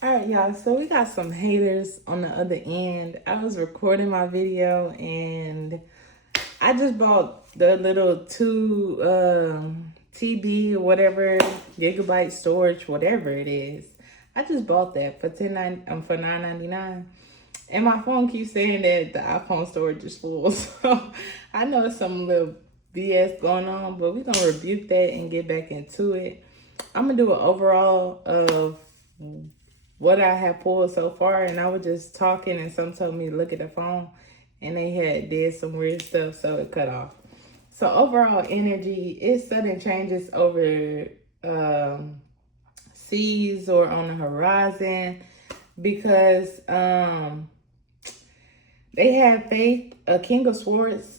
All right, y'all. So we got some haters on the other end. I was recording my video and I just bought the little two TB or whatever gigabyte storage, whatever it is. I just bought that for for $9.99, and my phone keeps saying that the iPhone storage is full. So I know it's some little BS going on, but we're gonna rebuke that and get back into it. I'm gonna do an overall of what I have pulled so far, and I was just talking, and some told me to look at the phone, and they had did some weird stuff, so it cut off. So overall energy is sudden changes over seas or on the horizon because they had faith. A King of Swords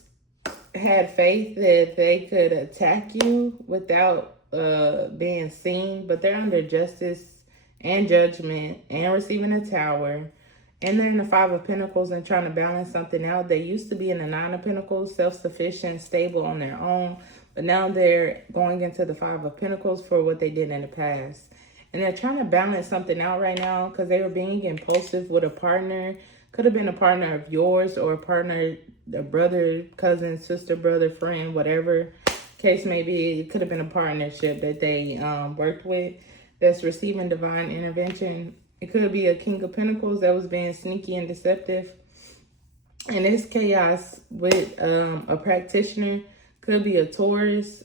had faith that they could attack you without being seen, but they're under justice and judgment and receiving a tower. And they're in the Five of Pentacles and trying to balance something out. They used to be in the Nine of Pentacles, self-sufficient, stable on their own. But now they're going into the Five of Pentacles for what they did in the past. And they're trying to balance something out right now because they were being impulsive with a partner. Could have been a partner of yours or a partner, a brother, cousin, sister, brother, friend, whatever case may be. It could have been a partnership that they worked with that's receiving divine intervention. It could be a King of Pentacles that was being sneaky and deceptive. And it's chaos with a practitioner. Could be a Taurus.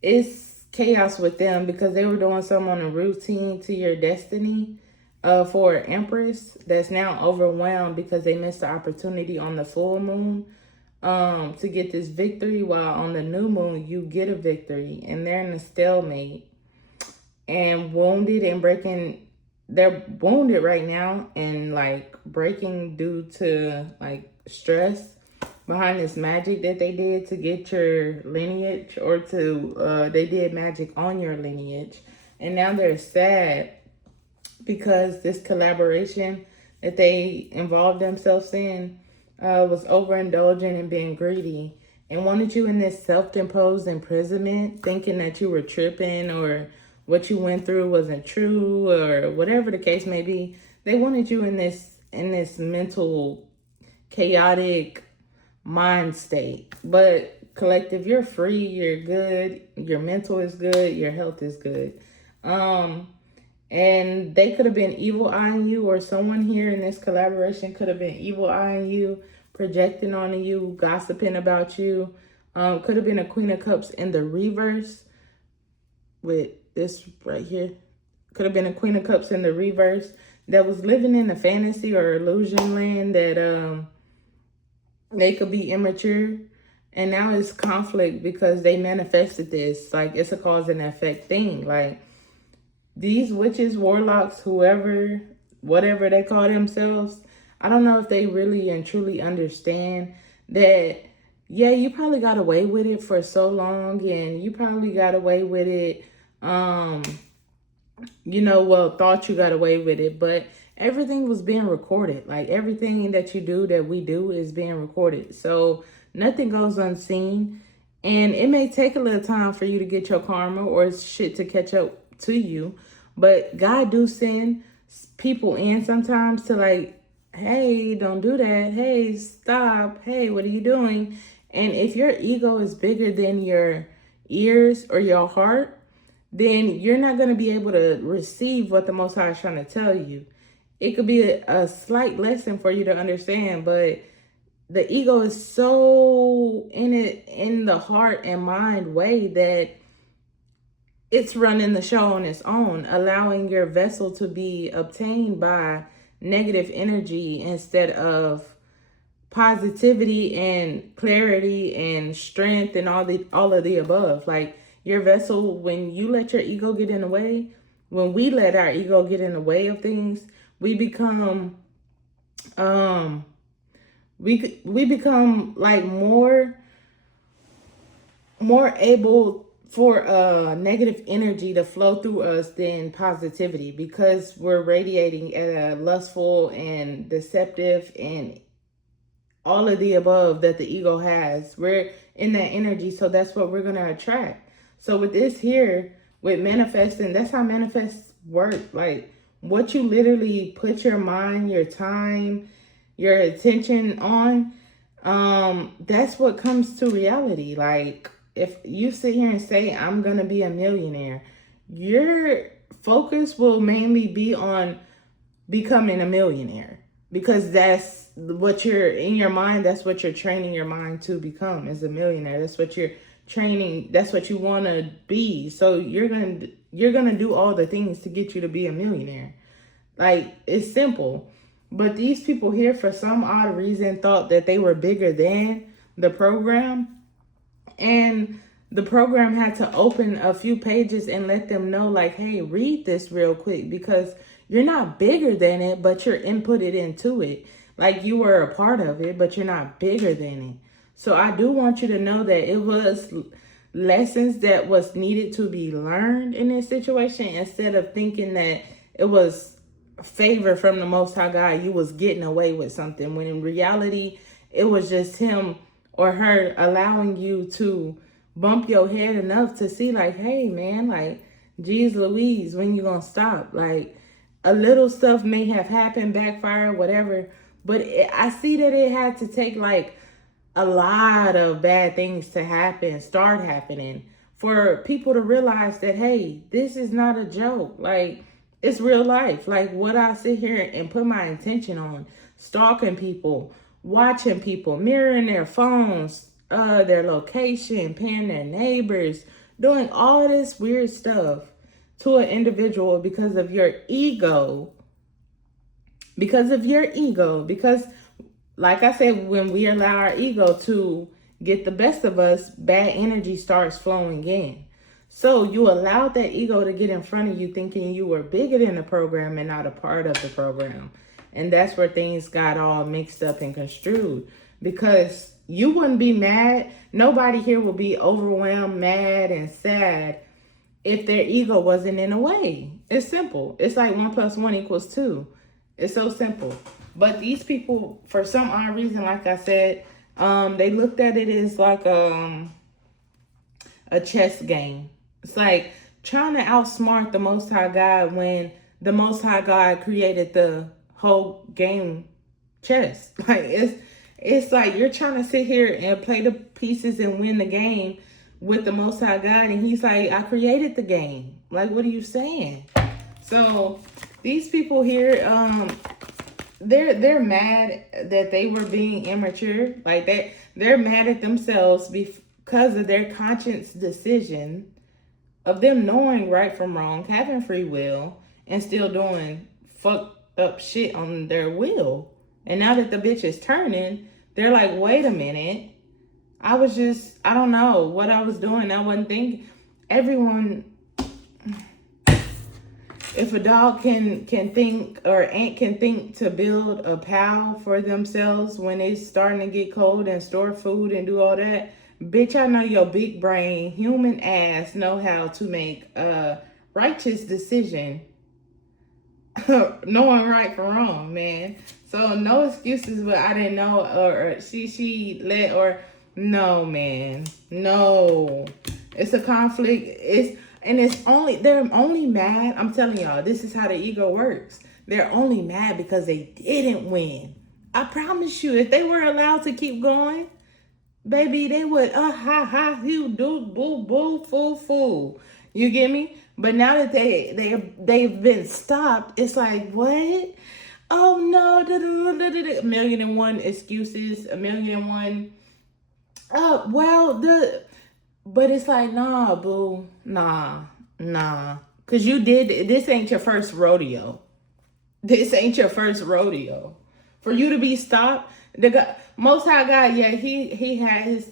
It's chaos with them because they were doing something on a routine to your destiny for an Empress that's now overwhelmed because they missed the opportunity on the full moon to get this victory, while on the new moon you get a victory, and they're in a stalemate and wounded and breaking. They're wounded right now and like breaking due to like stress behind this magic that they did to get your lineage, or to they did magic on your lineage, and now they're sad because this collaboration that they involved themselves in was overindulgent and being greedy, and wanted you in this self-imposed imprisonment, thinking that you were tripping or what you went through wasn't true or whatever the case may be. They wanted you in this mental chaotic mind state. But collective, you're free, you're good, your mental is good, your health is good. And they could have been evil eyeing you, or someone here in this collaboration could have been evil eyeing you, projecting on you, gossiping about you. Could have been a Queen of Cups in the reverse with this right here. Could have been a Queen of Cups in the reverse that was living in a fantasy or illusion land that they could be immature. And now it's conflict because they manifested this. Like, it's a cause and effect thing. Like, these witches, warlocks, whoever, whatever they call themselves, I don't know if they really and truly understand that, yeah, you probably got away with it for so long, and you probably got away with it, thought you got away with it, but everything was being recorded. Like, everything that you do, that we do, is being recorded. So nothing goes unseen, and it may take a little time for you to get your karma or shit to catch up to you, but God do send people in sometimes to like, hey, don't do that. Hey, stop. Hey, what are you doing? And if your ego is bigger than your ears or your heart, then you're not going to be able to receive what the Most High is trying to tell you. It could be a slight lesson for you to understand, but the ego is so in the heart and mind way that it's running the show on its own, allowing your vessel to be obtained by negative energy instead of positivity and clarity and strength and all of the above. Like, your vessel, when you let your ego get in the way, when we let our ego get in the way of things, we become we become like more able for negative energy to flow through us than positivity, because we're radiating at a lustful and deceptive and all of the above that the ego has. We're in that energy, so that's what we're going to attract. So with this here, with manifesting, that's how manifests work. Like, what you literally put your mind, your time, your attention on, that's what comes to reality. Like, if you sit here and say, I'm going to be a millionaire, your focus will mainly be on becoming a millionaire, because that's what you're in your mind. That's what you're training your mind to become, as a millionaire. That's what you're training. That's what you want to be. So you're going to do all the things to get you to be a millionaire. Like, it's simple. But these people here, for some odd reason, thought that they were bigger than the program. And the program had to open a few pages and let them know, like, hey, read this real quick, because you're not bigger than it, but you're inputted into it. Like, you were a part of it, but you're not bigger than it. So I do want you to know that it was lessons that was needed to be learned in this situation, instead of thinking that it was favor from the Most High God. You was getting away with something, when in reality, it was just him or her allowing you to bump your head enough to see, like, hey, man, like, geez Louise, when you gonna stop? Like, a little stuff may have happened, backfire, whatever, but I see that it had to take, like, a lot of bad things to start happening, for people to realize that, hey, this is not a joke. Like, it's real life. Like, what I sit here and put my attention on, stalking people, watching people, mirroring their phones, their location, paying their neighbors, doing all this weird stuff to an individual because of your ego. Because, like I said, when we allow our ego to get the best of us, bad energy starts flowing in. So you allowed that ego to get in front of you, thinking you were bigger than the program and not a part of the program. And that's where things got all mixed up and construed, because you wouldn't be mad. Nobody here will be overwhelmed, mad, and sad if their ego wasn't in the way. It's simple. It's like 1 + 1 = 2. It's so simple. But these people, for some odd reason, like I said, they looked at it as like a chess game. It's like trying to outsmart the Most High God, when the Most High God created the whole game, chess. Like, it's like you're trying to sit here and play the pieces and win the game with the Most High God, and he's like, I created the game. Like, what are you saying? So these people here, they're mad that they were being immature. Like, they're mad at themselves because of their conscious decision of them knowing right from wrong, having free will, and still doing fucked up shit on their will. And now that the bitch is turning, they're like, wait a minute. I don't know what I was doing. I wasn't thinking. Everyone, if a dog can think, or ant can think to build a pal for themselves when it's starting to get cold, and store food and do all that, bitch, I know your big brain, human ass know how to make a righteous decision, knowing right from wrong, man. So no excuses, but I didn't know, or she let, or no, man, no. It's a conflict. They're only mad. I'm telling y'all, this is how the ego works. They're only mad because they didn't win. I promise you, if they were allowed to keep going, baby, they would, you do, boo, boo, fool, fool. You get me? But now that they've been stopped, it's like, what? Oh no, 1,000,001 excuses, 1,000,001. But it's like, nah, boo, nah. Cause this ain't your first rodeo. This ain't your first rodeo. For you to be stopped, the God, Most High God, yeah, he has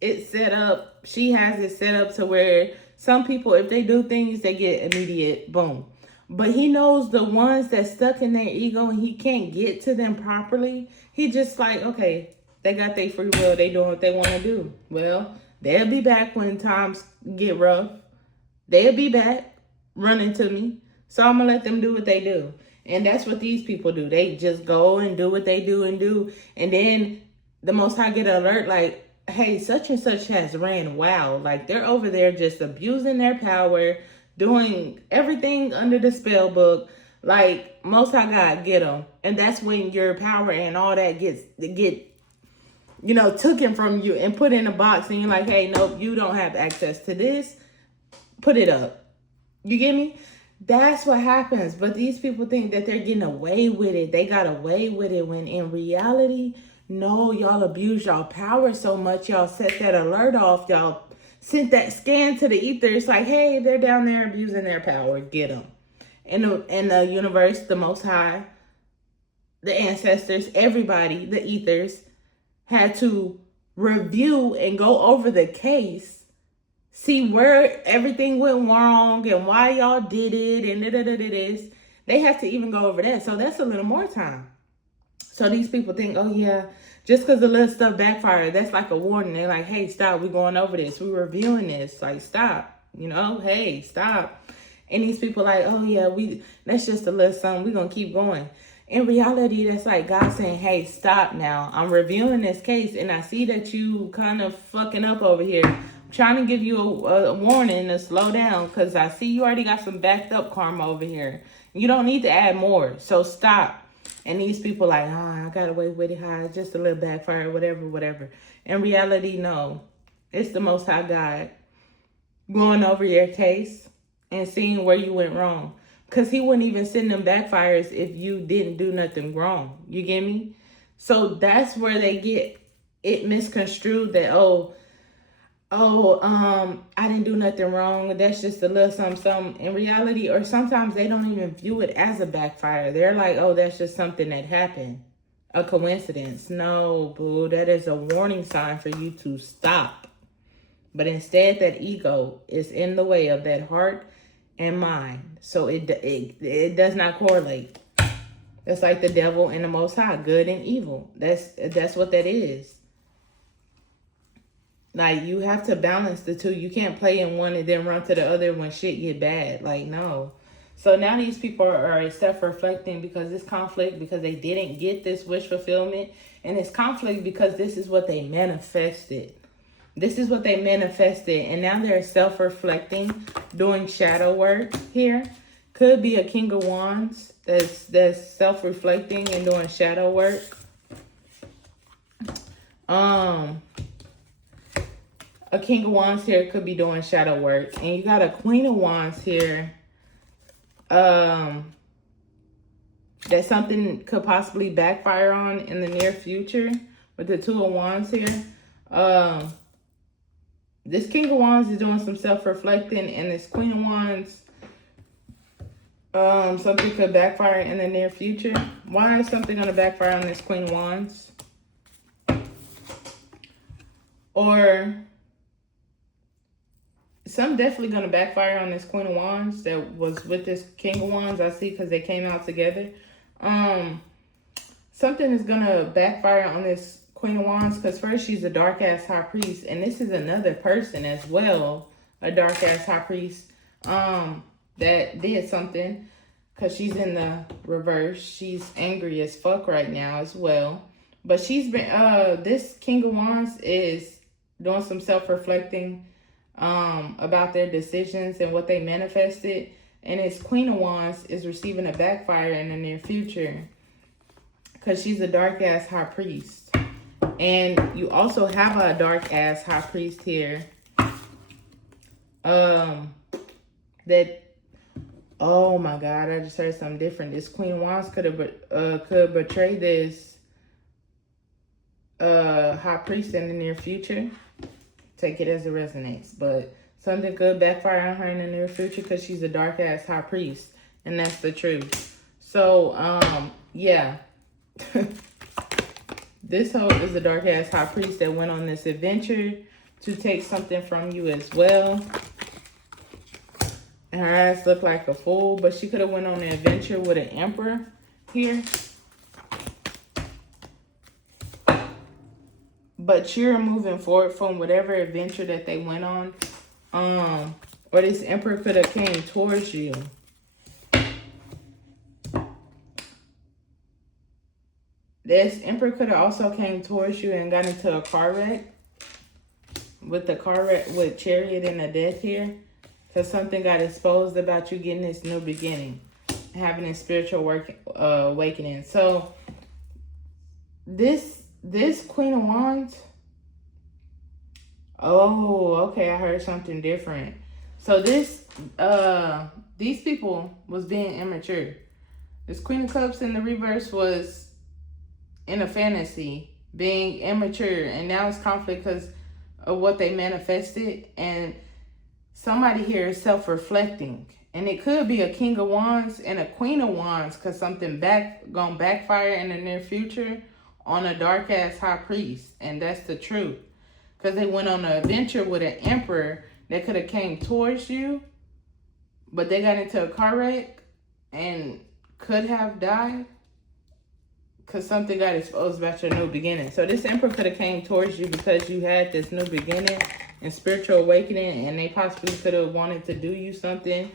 it set up. She has it set up to where some people, if they do things, they get immediate boom. But he knows the ones that stuck in their ego and he can't get to them properly. He just like, okay, they got their free will. They doing what they want to do. Well, they'll be back when times get rough. They'll be back running to me. So I'm going to let them do what they do. And that's what these people do. They just go and do what they do. And then the Most High get an alert like, hey, such and such has ran wild. Like, they're over there just abusing their power, doing everything under the spell book, Like, Most High God, get them. And that's when your power and all that get taken from you and put in a box, and you're like, hey, nope, you don't have access to this. Put it up. You get me? That's what happens. But these people think that they're getting away with it. They got away with it, when in reality, no, y'all abuse y'all power so much. Y'all set that alert off. Y'all sent that scan to the ether. It's like, hey, they're down there abusing their power. Get them. In the universe, the Most High, the ancestors, everybody, the ethers, had to review and go over the case, see where everything went wrong and why y'all did it and this. They have to even go over that. So that's a little more time. So these people think, oh yeah, just because the little stuff backfired, that's like a warning. They're like, hey, stop, we're going over this. We're reviewing this. Like, stop. Hey, stop. And these people like, oh yeah, that's just a little something. We're going to keep going. In reality, that's like God saying, hey, stop now. I'm reviewing this case, and I see that you kind of fucking up over here. I'm trying to give you a warning to slow down, because I see you already got some backed up karma over here. You don't need to add more, so stop. And these people like, I got away with it, just a little backfire, whatever. In reality, no. It's the Most High God going over your case and seeing where you went wrong. Because he wouldn't even send them backfires if you didn't do nothing wrong. You get me? So that's where they get it misconstrued that, I didn't do nothing wrong. That's just a little something. In reality, or sometimes they don't even view it as a backfire. They're like, oh, that's just something that happened. A coincidence. No, boo. That is a warning sign for you to stop. But instead, that ego is in the way of that heart and mind. So it does not correlate. It's like the devil and the Most High, good and evil. That's what that is. Like, you have to balance the two. You can't play in one and then run to the other when shit get bad. Like, no. So now these people are self-reflecting because this conflict, because they didn't get this wish fulfillment. And it's conflict because this is what they manifested. This is what they manifested. And now they're self-reflecting, doing shadow work here. Could be a King of Wands that's self-reflecting and doing shadow work. A King of Wands here could be doing shadow work. And you got a Queen of Wands here. That something could possibly backfire on in the near future. With the Two of Wands here. This King of Wands is doing some self-reflecting. And this Queen of Wands, something could backfire in the near future. Why is something going to backfire on this Queen of Wands? Or something definitely going to backfire on this Queen of Wands that was with this King of Wands. I see, because they came out together. Something is going to backfire on this Queen of Wands, because first she's a dark-ass high priest. And this is another person as well, a dark-ass high priest, that did something, because she's in the reverse. She's angry as fuck right now as well. But she's been, this King of Wands is doing some self-reflecting about their decisions and what they manifested. And this Queen of Wands is receiving a backfire in the near future, because she's a dark-ass high priest. And you also have a dark-ass high priest here. That, oh my God, I just heard something different. This Queen of Wands could betray this high priest in the near future. Take it as it resonates. But something could backfire on her in the near future, because she's a dark-ass high priest. And that's the truth. So, yeah. This hoe is a dark-ass high priest that went on this adventure to take something from you as well. And her ass looked like a fool, but she could have went on an adventure with an emperor here. But you're moving forward from whatever adventure that they went on. Or this emperor could have came towards you. This emperor could have also came towards you and got into a car wreck. With the car wreck with Chariot and the death here. Because something got exposed about you getting this new beginning. having a spiritual awakening. So this Queen of Wands, oh, okay, I heard something different. So these people was being immature. This Queen of Cups in the reverse was in a fantasy, being immature, and now it's conflict because of what they manifested. And somebody here is self-reflecting, and it could be a King of Wands and a Queen of Wands, because something gonna backfire in the near future on a dark ass high priest, and that's the truth. Because they went on an adventure with an emperor that could have came towards you, but they got into a car wreck and could have died because something got exposed about your new beginning. So this emperor could have came towards you because you had this new beginning and spiritual awakening, and they possibly could have wanted to do you something,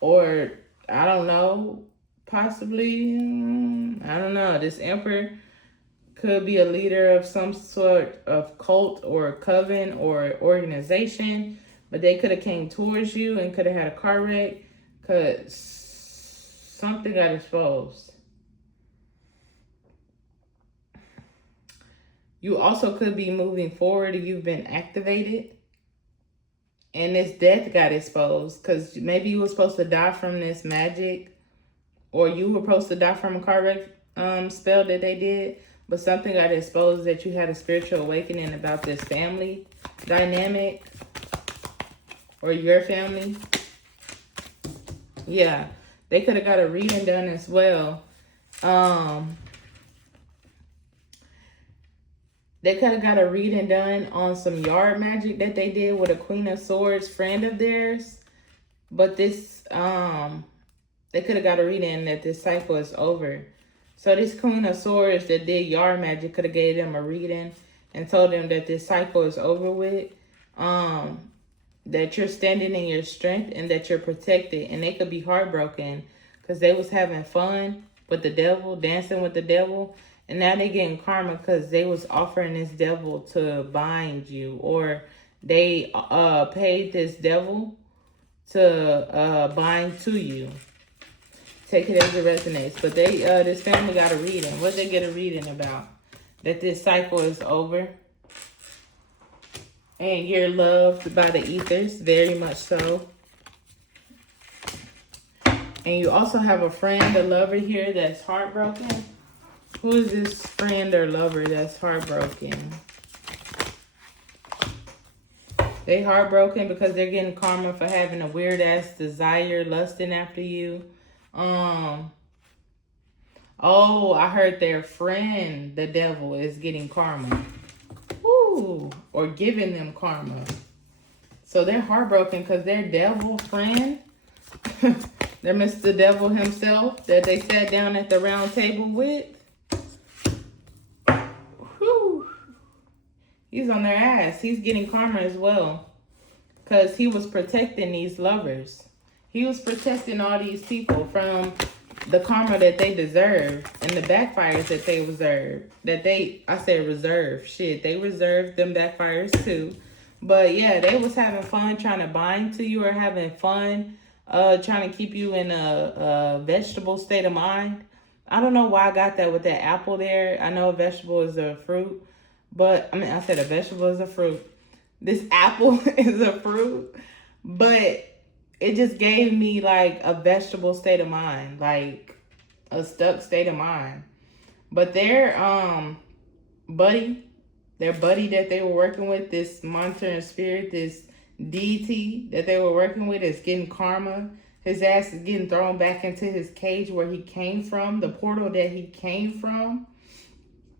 or I don't know, possibly, I don't know. This emperor could be a leader of some sort of cult or coven or organization, but they could have came towards you and could have had a car wreck because something got exposed. You also could be moving forward if you've been activated and this death got exposed, because maybe you were supposed to die from this magic, or you were supposed to die from a car wreck spell that they did, but something got exposed that you had a spiritual awakening about this family dynamic or your family. Yeah, they could have got a reading done as well. They could have got a reading done on some yard magic that they did with a Queen of Swords friend of theirs. But this, they could have got a reading that this cycle is over. So this Queen of Swords that did yard magic could have gave them a reading and told them that this cycle is over with. That you're standing in your strength and that you're protected. And they could be heartbroken because they was having fun with the devil, dancing with the devil. And now they getting karma because they was offering this devil to bind you, or they paid this devil to bind to you. Take it as it resonates. But they this family got a reading. What they get a reading about? That this cycle is over. And you're loved by the ethers, very much so. And you also have a friend, a lover here that's heartbroken. Who is this friend or lover that's heartbroken? They heartbroken because they're getting karma for having a weird ass desire, lusting after you. Oh, I heard their friend, the devil, is getting karma. Ooh, or giving them karma. So they're heartbroken because their devil friend, their Mr. Devil himself, that they sat down at the round table with, he's on their ass. He's getting karma as well. Because he was protecting these lovers. He was protecting all these people from the karma that they deserve and the backfires that they reserve. Shit, they reserved them backfires too. But yeah, they was having fun trying to bind to you, or having fun trying to keep you in a vegetable state of mind. I don't know why I got that with that apple there. I know a vegetable is a fruit. But, I mean, I said a vegetable is a fruit. This apple is a fruit. But it just gave me, like, a vegetable state of mind. Like, a stuck state of mind. But their buddy that they were working with, this monster and spirit, this deity that they were working with, is getting karma. His ass is getting thrown back into his cage where he came from, the portal that he came from.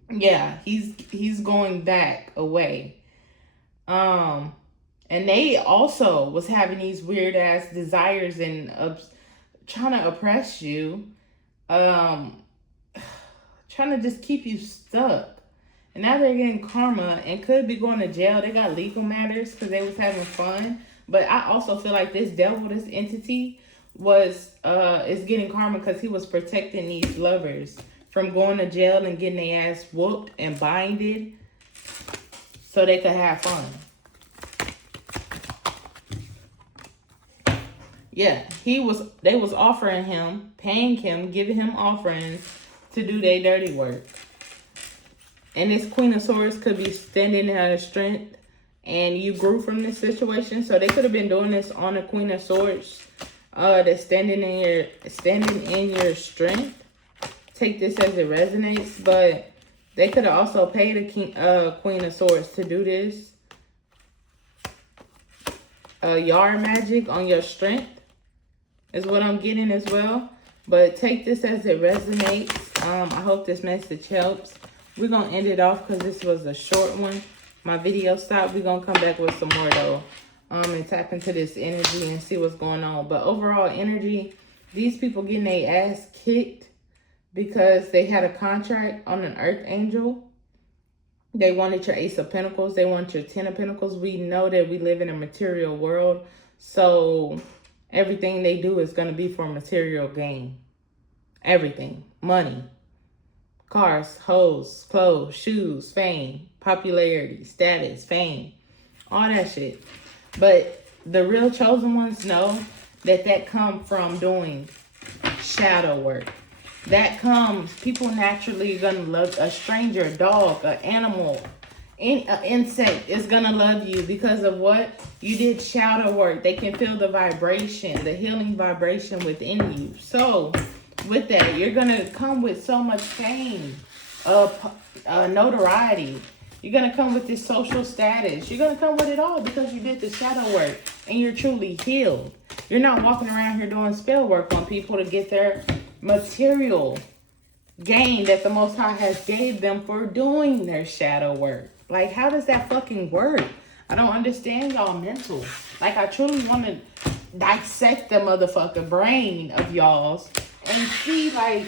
Yeah, he's going back away. And they also was having these weird ass desires and trying to oppress you, trying to just keep you stuck. And now they're getting karma and could be going to jail. They got legal matters because they was having fun. But I also feel like this devil, this entity, is getting karma because he was protecting these lovers from going to jail and getting their ass whooped and binded so they could have fun. Yeah, they was offering him, paying him, giving him offerings to do their dirty work. And this Queen of Swords could be standing out of strength, and you grew from this situation. So they could have been doing this on the Queen of Swords. That's standing in your strength. Take this as it resonates, but they could have also paid a Queen of Swords to do this. Yard magic on your strength is what I'm getting as well. But take this as it resonates. I hope this message helps. We're going to end it off because this was a short one. My video stopped. We're going to come back with some more though. And tap into this energy and see what's going on. But overall energy, these people getting their ass kicked because they had a contract on an Earth Angel. They wanted your Ace of Pentacles. They want your Ten of Pentacles. We know that we live in a material world. So everything they do is going to be for material gain. Everything. Money. Cars, hoes, clothes, shoes, fame, popularity, status, fame. All that shit. But the real chosen ones know that comes from doing shadow work. That comes, people naturally are going to love a stranger, a dog, an animal, an insect is going to love you because of what? You did shadow work. They can feel the vibration, the healing vibration within you. So with that, you're going to come with so much fame, notoriety. You're going to come with this social status. You're going to come with it all because you did the shadow work and you're truly healed. You're not walking around here doing spell work on people to get their material gain that the Most High has gave them for doing their shadow work. Like, how does that fucking work? I don't understand y'all mental. Like, I truly want to dissect the motherfucking brain of y'all's and see, like,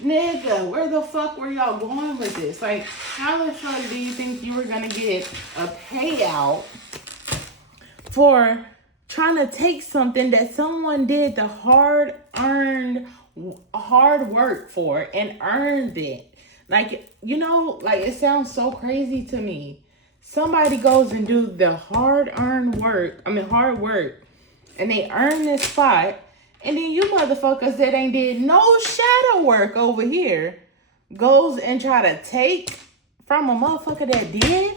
nigga, where the fuck were y'all going with this? Like, how the fuck do you think you were going to get a payout for trying to take something that someone did the hard work for and earned it? Like, you know, like, it sounds so crazy to me. Somebody goes and do the hard work, and they earn this spot, and then you motherfuckers that ain't did no shadow work over here goes and try to take from a motherfucker that did.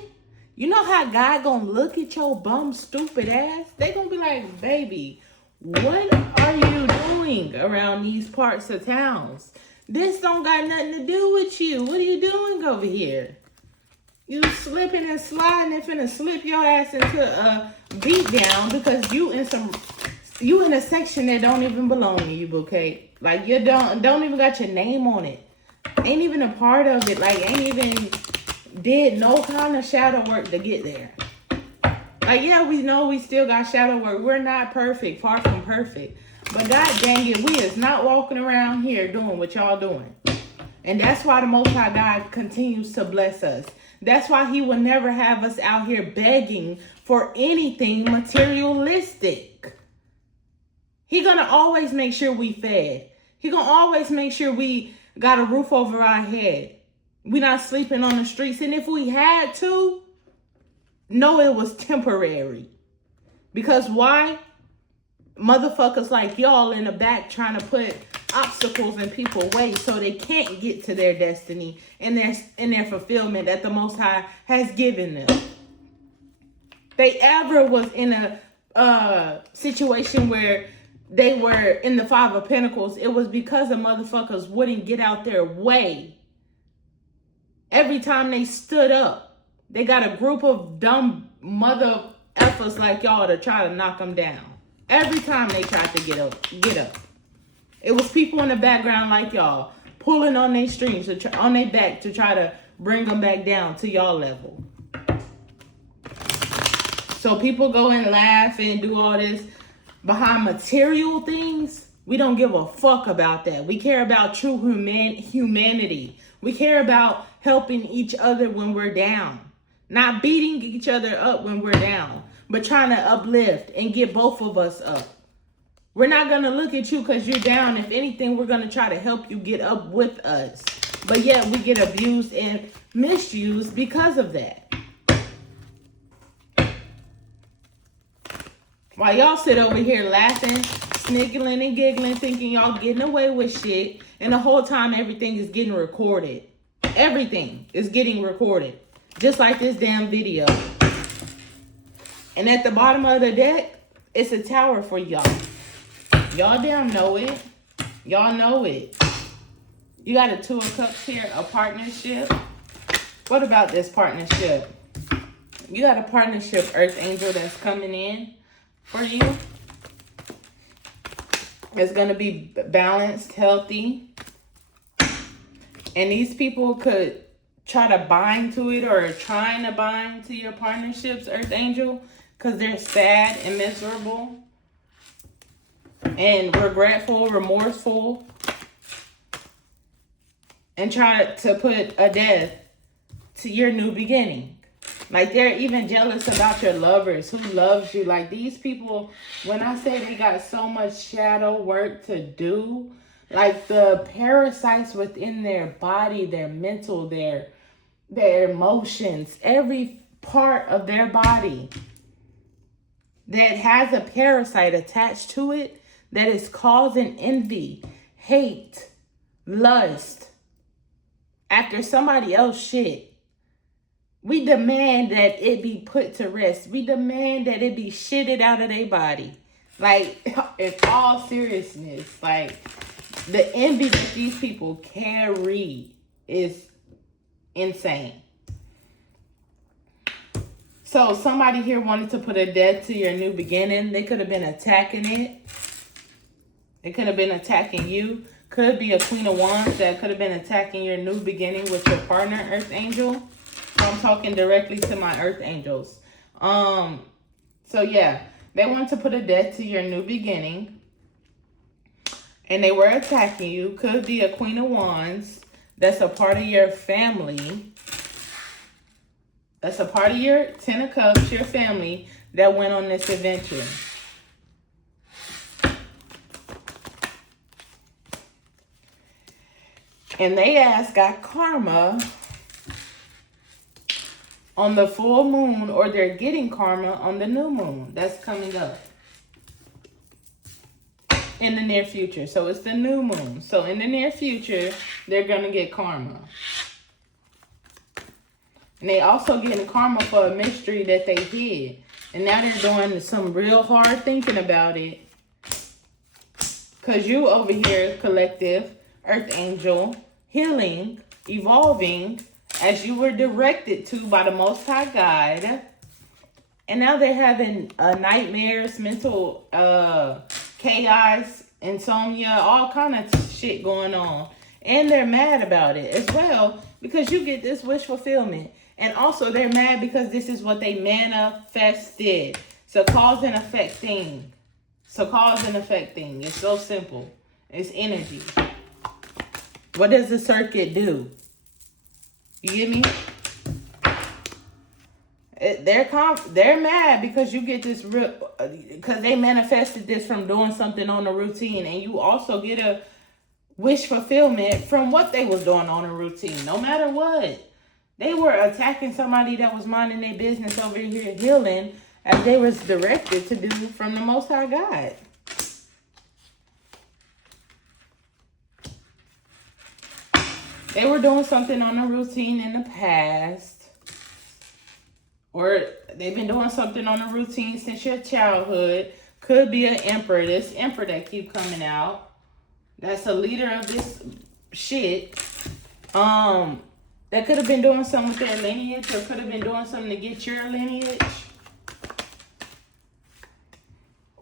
You know how God gonna look at your bum stupid ass? They gonna be like, baby, what are you doing around these parts of towns? This don't got nothing to do with you. What are you doing over here? You slipping and sliding and finna slip your ass into a beat down because you in a section that don't even belong to you, bouquet. Like, you don't even got your name on it. Ain't even a part of it. Like, ain't even did no kind of shadow work to get there. Like, yeah, we know we still got shadow work. We're not perfect, far from perfect. But god dang it, we is not walking around here doing what y'all doing. And that's why the Most High God continues to bless us. That's why he will never have us out here begging for anything materialistic. He gonna always make sure we fed. He gonna always make sure we got a roof over our head. We not sleeping on the streets. And if we had to, know it was temporary. Because why? Motherfuckers like y'all in the back trying to put obstacles in people's way so they can't get to their destiny and their fulfillment that the Most High has given them. They ever was in a situation where they were in the Five of Pentacles, it was because the motherfuckers wouldn't get out their way. Every time they stood up, they got a group of dumb mother effers like y'all to try to knock them down. Every time they tried to get up. It was people in the background like y'all pulling on their strings, on their back to try to bring them back down to y'all level. So people go and laugh and do all this behind material things. We don't give a fuck about that. We care about true humanity. We care about helping each other when we're down. Not beating each other up when we're down, but trying to uplift and get both of us up. We're not going to look at you because you're down. If anything, we're going to try to help you get up with us. But yet we get abused and misused because of that. While y'all sit over here laughing, sniggling and giggling, thinking y'all getting away with shit. And the whole time, everything is getting recorded. Everything is getting recorded. Just like this damn video. And at the bottom of the deck, it's a tower for y'all. Y'all damn know it. Y'all know it. You got a Two of Cups here, a partnership. What about this partnership? You got a partnership, Earth Angel, that's coming in for you. It's going to be balanced, healthy. And these people could try to bind to it or trying to bind to your partnerships, Earth Angel, because they're sad and miserable and regretful, remorseful, and try to put a death to your new beginning. Like, they're even jealous about your lovers who loves you. Like, these people, when I say they got so much shadow work to do, like the parasites within their body, their mental, their emotions, every part of their body that has a parasite attached to it that is causing envy, hate, lust after somebody else's shit. We demand that it be put to rest. We demand that it be shitted out of their body. Like, in all seriousness, like, the envy that these people carry is insane. So somebody here wanted to put a death to your new beginning. They could have been attacking it. They could have been attacking you. Could be a Queen of Wands that could have been attacking your new beginning with your partner, Earth Angel. So I'm talking directly to my Earth Angels. So yeah, they want to put a death to your new beginning. And they were attacking you. Could be a Queen of Wands that's a part of your family. That's a part of your Ten of Cups, your family, that went on this adventure. And they got karma on the full moon, or they're getting karma on the new moon that's coming up in the near future. So it's the new moon. So in the near future, they're going to get karma. And they also getting karma for a mystery that they hid. And now they're doing some real hard thinking about it. Because you over here, collective, Earth Angel, healing, evolving, as you were directed to by the Most High Guide. And now they're having nightmares, mental chaos, insomnia, all kind of shit going on. And they're mad about it as well, because you get this wish fulfillment. And also they're mad because this is what they manifested. So cause and effect thing. So cause and effect thing. It's so simple. It's energy. What does the circuit do? You get me? They're mad because you get this real, because they manifested this from doing something on a routine, and you also get a wish fulfillment from what they was doing on a routine. No matter what, they were attacking somebody that was minding their business over here healing, as they was directed to do from the Most High God. They were doing something on a routine in the past. Or they've been doing something on a routine since your childhood. Could be an emperor. This emperor that keep coming out. That's a leader of this shit. That could have been doing something with their lineage. Or could have been doing something to get your lineage.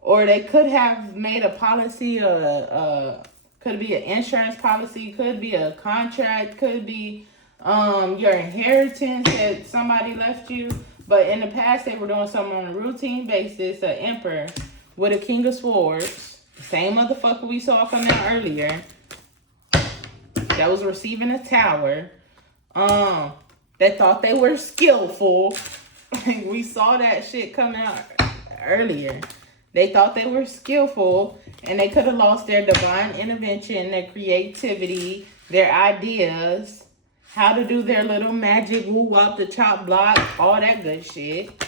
Or they could have made a policy, could be an insurance policy, could be a contract, could be your inheritance that somebody left you. But in the past, they were doing something on a routine basis. An emperor with a King of Swords, same motherfucker we saw come out earlier, that was receiving a tower, that thought they were skillful. We saw that shit come out earlier. They thought they were skillful, and they could have lost their divine intervention, their creativity, their ideas, how to do their little magic woo out the chop block, all that good shit.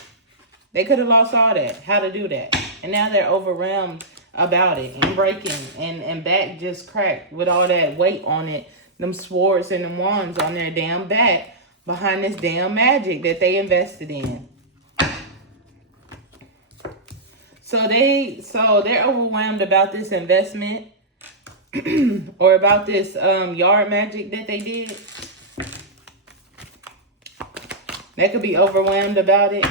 They could have lost all that, how to do that. And now they're overwhelmed about it and breaking and back just cracked with all that weight on it. Them swords and them wands on their damn back behind this damn magic that they invested in. So they're overwhelmed about this investment or about this yard magic that they did. They could be overwhelmed about it.